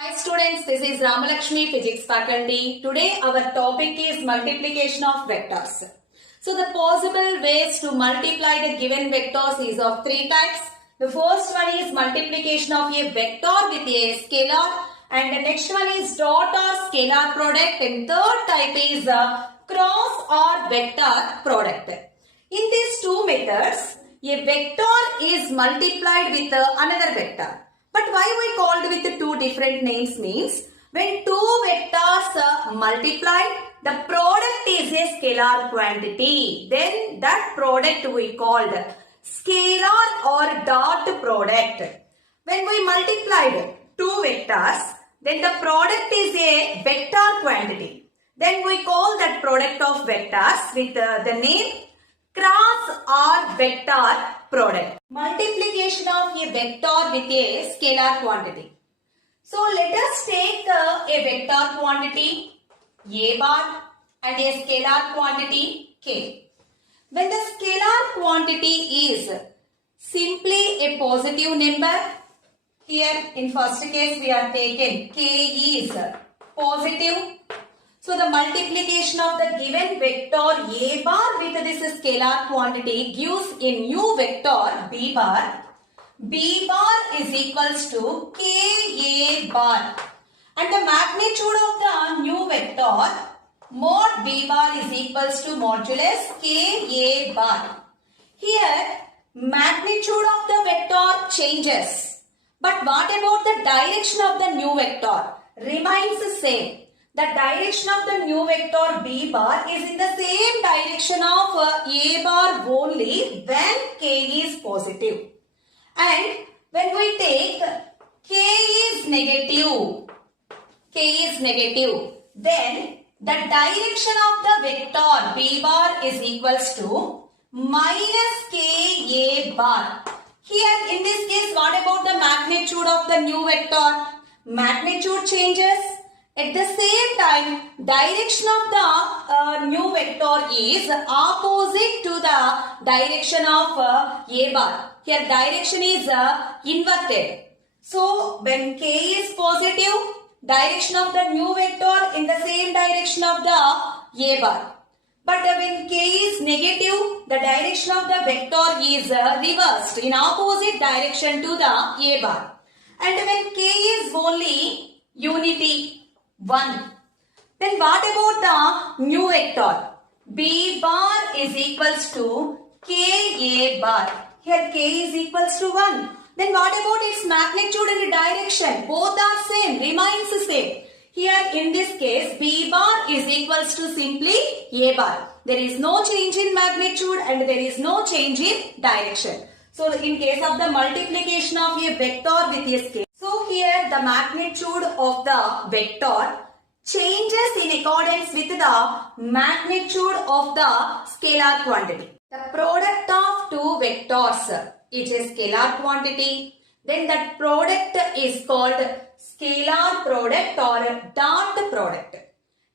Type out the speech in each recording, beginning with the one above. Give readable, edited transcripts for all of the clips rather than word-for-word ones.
Hi students, this is Ramalakshmi Physics faculty. Today our topic is multiplication of vectors. So the possible ways to multiply the given vectors is of three types. The first one is multiplication of a vector with a scalar, and the next one is dot or scalar product, and third type is cross or vector product. In these two methods, a vector is multiplied with another vector. But why we called with two different names means when two vectors multiplied, the product is a scalar quantity. Then that product we called scalar or dot product. When we multiplied two vectors, then the product is a vector quantity. Then we call that product of vectors with the name cross or vector product. Multiplication of a vector with a scalar quantity. So let us take a vector quantity a bar and a scalar quantity k. When the scalar quantity is simply a positive number, here in first case we are taken k is positive. So the multiplication of the given vector a bar with this scalar quantity gives a new vector b bar. B bar is equals to k a bar. And the magnitude of the new vector mod b bar is equals to modulus k a bar. Here magnitude of the vector changes. But what about the direction of the new vector? Remains the same. The direction of the new vector b bar is in the same direction of a bar only when k is positive. And when we take k is negative, then the direction of the vector b bar is equals to minus k a bar. Here in this case, what about the magnitude of the new vector? Magnitude changes. At the same time, direction of the new vector is opposite to the direction of a bar. Here direction is inverted. So when k is positive, direction of the new vector in the same direction of the a bar. But when k is negative, the direction of the vector is reversed in opposite direction to the a bar. And when k is only unity, 1. Then what about the new vector? B bar is equals to k a bar. Here k is equals to 1. Then what about its magnitude and direction? Both are same, remains the same. Here in this case, b bar is equals to simply a bar. There is no change in magnitude and there is no change in direction. So in case of the multiplication of a vector with a scale, so here the magnitude of the vector changes in accordance with the magnitude of the scalar quantity. The product of two vectors is a scalar quantity. Then that product is called scalar product or dot product.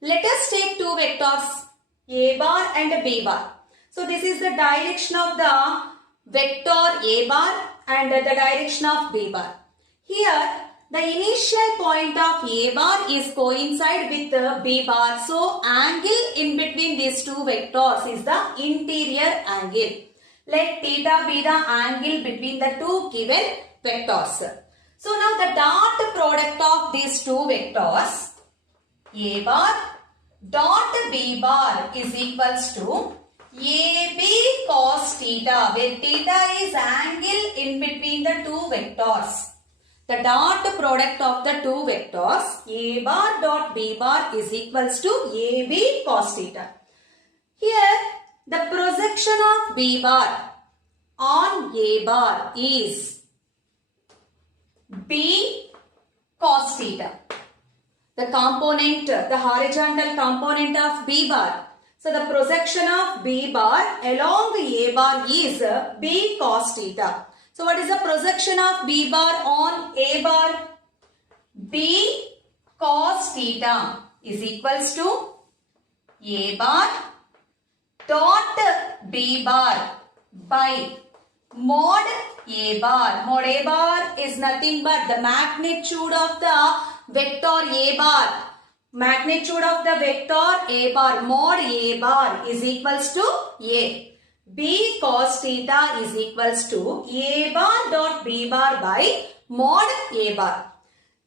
Let us take two vectors a bar and b bar. So this is the direction of the vector a bar and the direction of b bar. Here the initial point of a bar is coincide with the b bar. So angle in between these two vectors is the interior angle. Let theta be the angle between the two given vectors. So now the dot product of these two vectors a bar dot b bar is equals to ab cos theta, where theta is angle in between the two vectors. The dot product of the two vectors a bar dot b bar is equals to ab cos theta. Here the projection of b bar on a bar is b cos theta. The component, the horizontal component of b bar. So the projection of b bar along a bar is b cos theta. So what is the projection of b bar on a bar? B cos theta is equals to a bar dot b bar by mod a bar. Mod a bar is nothing but the magnitude of the vector A bar. Magnitude of the vector A bar, mod A bar is equals to A. B cos theta is equals to A bar dot B bar by mod A bar.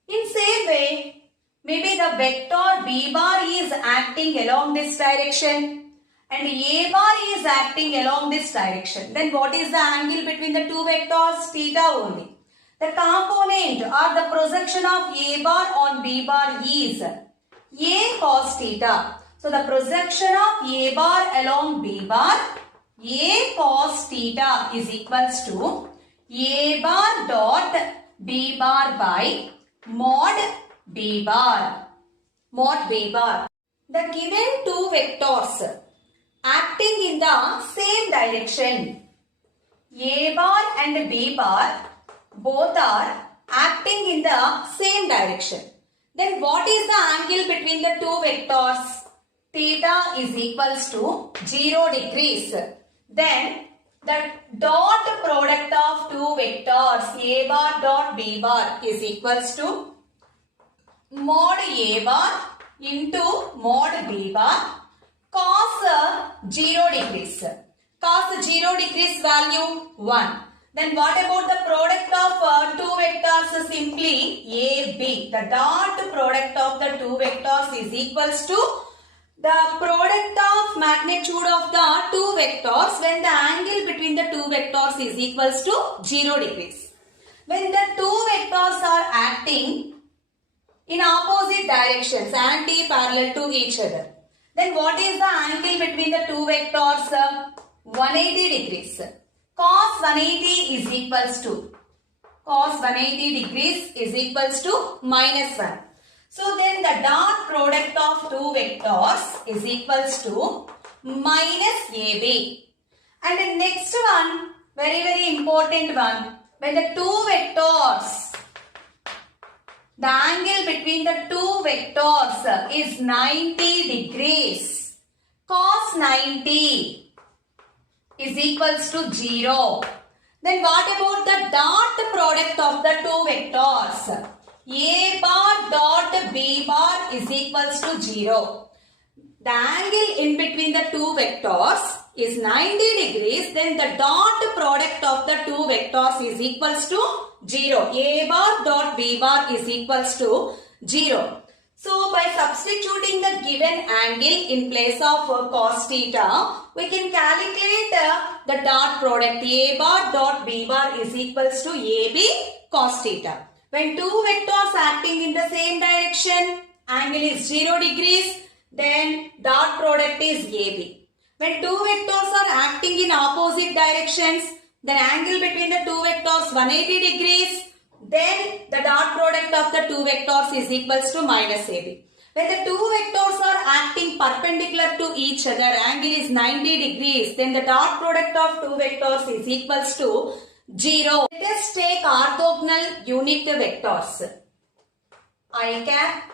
In same way, maybe the vector B bar is acting along this direction and A bar is acting along this direction. Then what is the angle between the two vectors? Theta only. The component or the projection of A bar on B bar is A cos theta. So the projection of A bar along B bar, A cos theta is equals to A bar dot B bar by mod B bar. Mod B bar. The given two vectors acting in the same direction, A bar and B bar, both are acting in the same direction. Then what is the angle between the two vectors? Theta is equals to 0 degrees. Then the dot product of two vectors A bar dot B bar is equals to mod A bar into mod B bar cos 0 degrees. Cos 0 degrees value 1. Then what about the product of two vectors? Simply AB. The dot product of the two vectors is equals to the product of magnitude of the two vectors when the angle between the two vectors is equals to 0 degrees. When the two vectors are acting in opposite directions, anti-parallel to each other, then what is the angle between the two vectors? 180 degrees. Cos 180 is equals to minus 1. So then the dot product of two vectors is equals to minus AB. And the next one, very important one, when the two vectors, the angle between the two vectors is 90 degrees. Cos 90 is equals to 0. Then what about the dot product of the two vectors? A bar dot B bar is equals to 0. The angle in between the two vectors is 90 degrees. Then the dot product of the two vectors is equals to 0. A bar dot B bar is equals to 0. So by substituting the given angle in place of cos theta, we can calculate the dot product. A bar dot B bar is equals to AB cos theta. When two vectors acting in the same direction, angle is 0 degrees, then dot product is AB. When two vectors are acting in opposite directions, then angle between the two vectors 180 degrees, then the dot product of the two vectors is equals to minus AB. When the two vectors are acting perpendicular to each other, angle is 90 degrees, then the dot product of two vectors is equals to 0. Let us take orthogonal unit vectors I cap,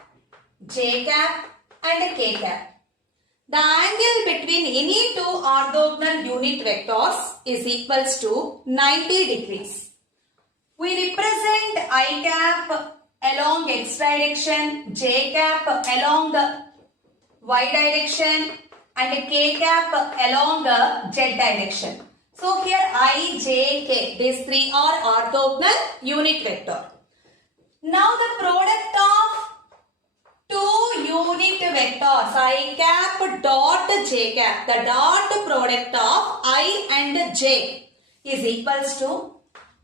J cap and K cap. The angle between any two orthogonal unit vectors is equals to 90 degrees. We represent I cap along x direction, j cap along the y direction and k cap along the z direction. So here I, j, k, these three are orthogonal unit vector. Now the product of two unit vectors I cap dot j cap, the dot product of I and j is equals to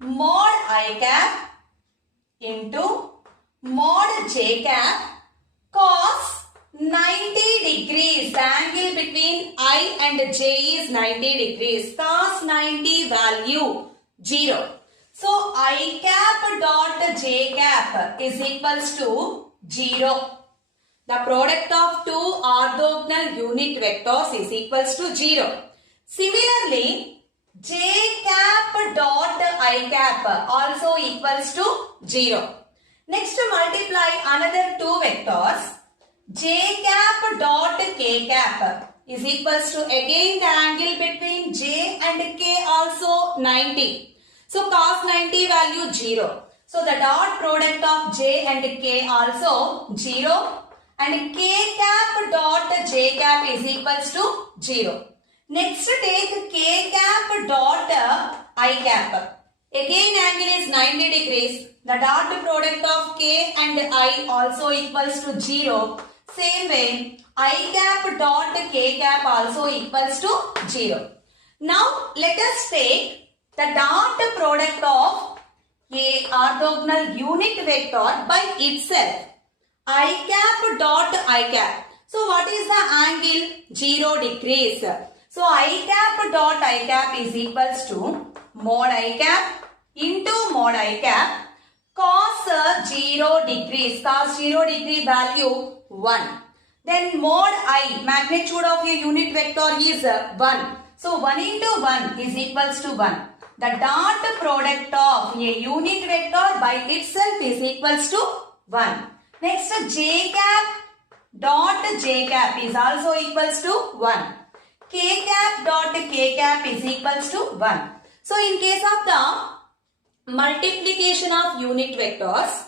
mod I cap into mod j cap cos 90 degrees. The angle between I and j is 90 degrees. Cos 90 value 0. So I cap dot j cap is equals to 0. The product of two orthogonal unit vectors is equals to 0. Similarly, j cap dot I cap also equals to 0. Next, multiply another two vectors. J cap dot k cap is equals to again the angle between j and k also 90. So cos 90 value 0. So the dot product of j and k also 0 and k cap dot j cap is equals to 0. Next take k cap dot I cap. Again angle is 90 degrees. The dot product of k and I also equals to 0. Same way I cap dot k cap also equals to 0. Now let us take the dot product of a orthogonal unit vector by itself. I cap dot I cap. So what is the angle? 0 degrees. So I cap dot I cap is equals to mod I cap into mod I cap cos 0 degrees. Cos 0 degree value 1. Then mod I, magnitude of a unit vector is 1. So 1 into 1 is equals to 1. The dot product of a unit vector by itself is equals to 1. Next j cap dot j cap is also equals to 1. K cap dot k cap is equals to 1. So in case of the multiplication of unit vectors,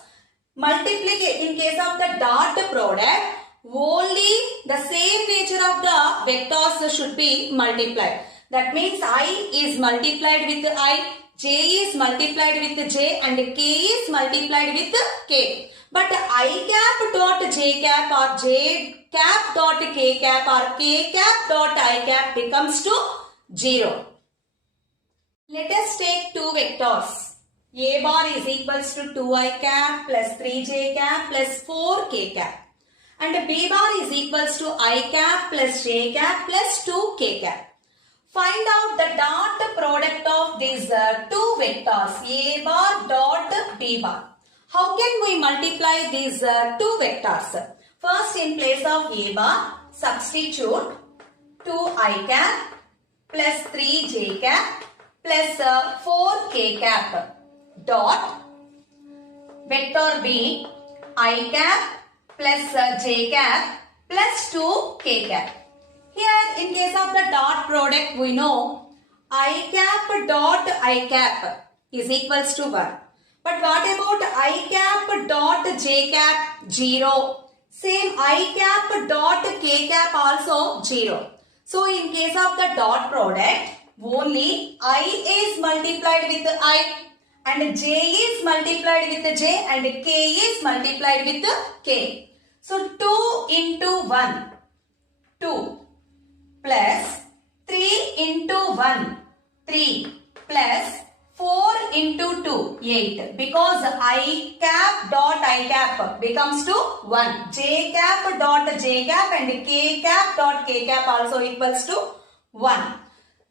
in case of the dot product, only the same nature of the vectors should be multiplied. That means I is multiplied with I, j is multiplied with j and k is multiplied with k. But I cap dot j cap or j cap dot k cap or k cap dot I cap becomes to 0. Let us take two vectors. A bar is equals to 2i cap plus 3j cap plus 4k cap. And B bar is equals to I cap plus j cap plus 2k cap. Find out the dot product of these two vectors A bar dot B bar. How can we multiply these two vectors? First, in place of A bar, substitute 2i cap plus 3j cap plus 4k cap dot vector B I cap plus j cap plus 2k cap. Here in case of the dot product we know I cap dot I cap is equals to 1. But what about I cap dot j cap 0? Same I cap dot k cap also 0. So in case of the dot product only I is multiplied with I and j is multiplied with j and k is multiplied with k. So 2 into 1 2 plus 3 into 1 3 plus 4 into 2 8 because I cap dot I cap becomes to 1. J cap dot j cap and k cap dot k cap also equals to 1.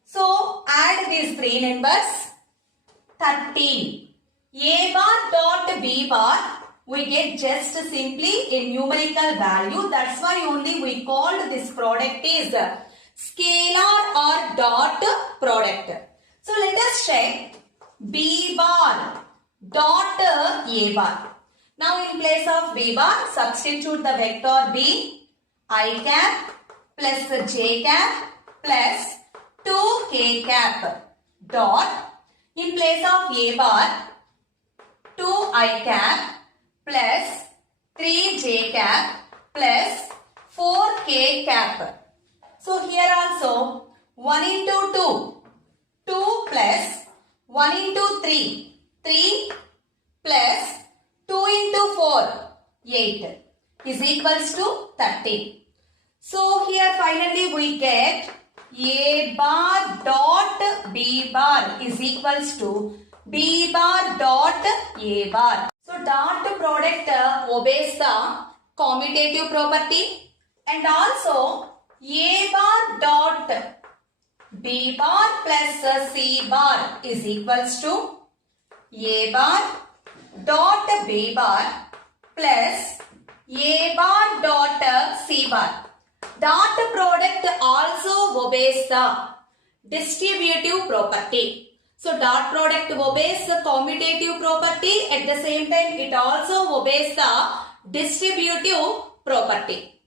So add these three numbers 13. A bar dot B bar we get just simply a numerical value. That's why only we called this product is scalar or dot product. So let us check B bar dot A bar. Now in place of B bar substitute the vector B I cap plus j cap plus 2k cap dot in place of A bar 2i cap plus 3j cap plus 4k cap. So here also 1 into 2 2 plus 1 into 3 3 plus 2 into 4 8 is equals to 30. So here finally we get A bar dot B bar is equals to B bar dot A bar. So dot product obeys the commutative property and also A bar dot B bar plus C bar is equals to A bar dot B bar plus A bar dot C bar. Dot product also obeys the distributive property. So dot product obeys the commutative property, at the same time it also obeys the distributive property.